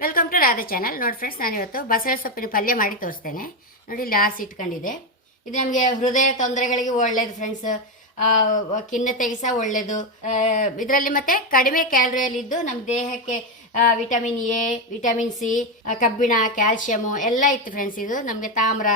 Welcome to Radha channel ನೋಡಿ friends ನಾನಿವತ್ತು ಬಸಳೆ ಸೊಪ್ಪಿನ ಪಲ್ಯ ಮಾಡಿ ತೋರಿಸ್ತೇನೆ. ನೋಡಿ ಲಾಸ್ ಇಟ್ಕೊಂಡಿದೆ. ಇದು ನಮಗೆ ಹೃದಯ ತೊಂದರೆಗಳಿಗೆ ಒಳ್ಳೇದು ಫ್ರೆಂಡ್ಸ್ ಖಿನ್ನತೆಗೆ ಸಹ ಒಳ್ಳೆಯದು ಇದರಲ್ಲಿ ಮತ್ತೆ ಕಡಿಮೆ ಕ್ಯಾಲರಿಯಲ್ಲಿದ್ದು ನಮ್ಮ ದೇಹಕ್ಕೆ ವಿಟಮಿನ್ ಎ, ವಿಟಮಿನ್ ಸಿ ಕಬ್ಬಿಣ ಕ್ಯಾಲ್ಶಿಯಮು ಎಲ್ಲ ಇತ್ತು ಫ್ರೆಂಡ್ಸ್ ಇದು. ನಮಗೆ ತಾಮ್ರ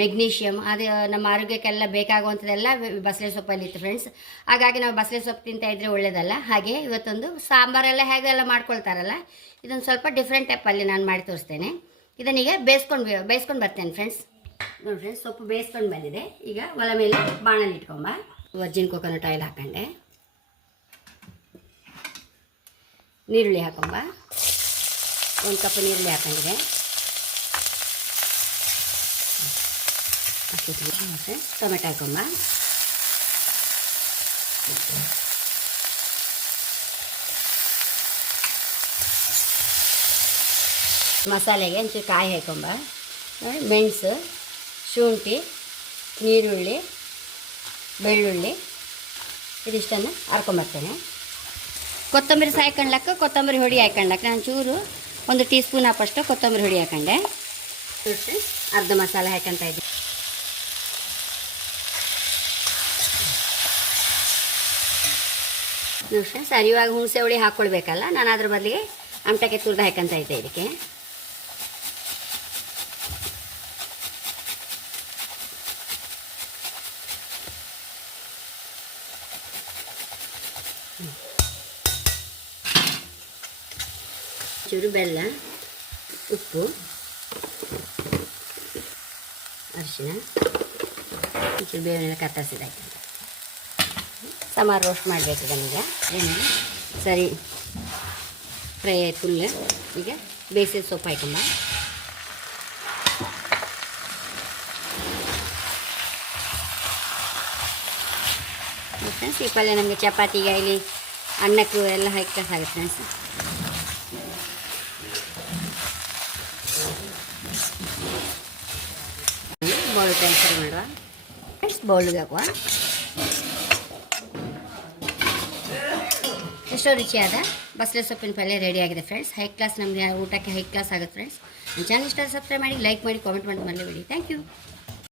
ಮೆಗ್ನೀಷಿಯಮ್ ಅದು ನಮ್ಮ ಆರೋಗ್ಯಕ್ಕೆಲ್ಲ ಬೇಕಾಗುವಂಥದ್ದೆಲ್ಲ ಬಸಳೆ ಸೊಪ್ಪಲ್ಲಿ ಇತ್ತು ಫ್ರೆಂಡ್ಸ್ ಹಾಗಾಗಿ ನಾವು ಬಸಳೆ ಸೊಪ್ಪು ತಿಂತಾ ಇದ್ರೆ ಒಳ್ಳೇದಲ್ಲ. ಹಾಗೆ ಇವತ್ತೊಂದು ಸಾಂಬಾರೆಲ್ಲ ಹೇಗೆಲ್ಲ ಮಾಡ್ಕೊಳ್ತಾರಲ್ಲ, ಇದೊಂದು ಸ್ವಲ್ಪ ಡಿಫ್ರೆಂಟ್ ಟೈಪಲ್ಲಿ ನಾನು ಮಾಡಿ ತೋರಿಸ್ತೇನೆ. ಇದನ್ನೀಗ ಬೇಯಿಸ್ಕೊಂಡು ಬೇಯಿಸ್ಕೊಂಡು ಬರ್ತೇನೆ ಫ್ರೆಂಡ್ಸ್ ನೋಡಿ ಫ್ರೆಂಡ್ಸ್ ಸೊಪ್ಪು ಬೇಯಿಸ್ಕೊಂಡು ಬಂದಿದೆ. ಈಗ ಒಲ ಮೇಲೆ ಬಾಣಲಿ ಇಟ್ಕೊಂಬ ವರ್ಜಿನ್ ಕೊಕೊನಟ್ ಆಯಿಲ್ ಹಾಕೊಂಡೆ. ನೀರುಳ್ಳಿ ಹಾಕೊಂಬ. ಒಂದು ಕಪ್ ನೀರುಳ್ಳಿ ಹಾಕೊಂಡಿದೆ. ಟೊಮೆಟೊ ಹಾಕೊಂಬ. ಮಸಾಲೆಗೆ ಒಂಚೂರು ಕಾಯಿ ಹಾಕೊಂಬ. ಮೆಣಸು, ಶುಂಠಿ, ನೀರುಳ್ಳಿ ಬೆಳ್ಳುಳ್ಳಿ ಇದಿಷ್ಟನ್ನು ಹರ್ಕೊಂಬರ್ತೇನೆ ಕೊತ್ತಂಬರಿ ಸಹ ಹಾಕೊಂಡ್ಲಕ್ಕ ಕೊತ್ತಂಬರಿ ಹೊಡಿ ಹಾಕೊಂಡ್ಲಕ್ಕ ನಾನು ಚೂರು ಒಂದು ಟೀ ಸ್ಪೂನ್ ಹಾಕಷ್ಟು ಕೊತ್ತಂಬರಿ ಹೊಡಿ ಹಾಕೊಂಡೆ ಅರ್ಧ ಮಸಾಲೆ ಹಾಕೊಂತ ಇದ್ದೆ. ನೋಡಿ ಫ್ರೆಂಡ್ಸ್ ಇವಾಗ ಹುಣಸೆ ಹುಳಿ ಹಾಕ್ಕೊಳ್ಬೇಕಲ್ಲ ನಾನು ಅದ್ರ ಬದಲಿಗೆ ಅಮಟಕ್ಕೆ ತುರ್ದು ಹಾಕಂತ ಇದ್ದೆ ಇದಕ್ಕೆ. ಚೂರು ಬೆಲ್ಲ ಉಪ್ಪು ಅರಿಶಿನ ಚೂರು ಬೇವಿನೆಲ್ಲ ಕತ್ತರಿಸಿದಾಯ್ತು ಸುಮಾರು ರೋಸ್ಟ್ ಮಾಡಬೇಕು ಇದನ್ನೀಗ ಏನು ಸರಿ ಫ್ರೈ ಫುಲ್ ಈಗ ಬೇಯಿಸಿದ ಸೊಪ್ಪು ಹಾಕೊಂಬ ಫ್ರೆಂಡ್ಸ್ ಈ ಪಲ್ಯ ನಮಗೆ ಚಪಾತಿಗೆ ಇಲ್ಲಿ ಅನ್ನಕ್ಕೂ ಎಲ್ಲ ಹಾಕಿ ಆಗುತ್ತೆ ಫ್ರೆಂಡ್ಸ್ ಬೌಲ್ ಟ್ರಾನ್ಸ್ಫರ್ ಮಾಡುವ ಎಷ್ಟು ಬೌಲ್ಗೆ ಹಾಕುವ. ಎಷ್ಟೋ ರುಚಿಯಾದ ಬಸಳೆ ಸೊಪ್ಪಿನ ಪಲ್ಯ ರೆಡಿ ಆಗಿದೆ ಫ್ರೆಂಡ್ಸ್ ಹೈ ಕ್ಲಾಸ್ ನಮಗೆ ಊಟಕ್ಕೆ ಹೈ ಕ್ಲಾಸ್ ಆಗುತ್ತೆ ಫ್ರೆಂಡ್ಸ್ ಚಾನಲ್ ಇಷ್ಟ ಸಬ್ಸ್ಕ್ರೈಬ್ ಮಾಡಿ ಲೈಕ್ ಮಾಡಿ ಕಾಮೆಂಟ್ ಮಾಡಿ ಬಿಡಿ ಥ್ಯಾಂಕ್ ಯು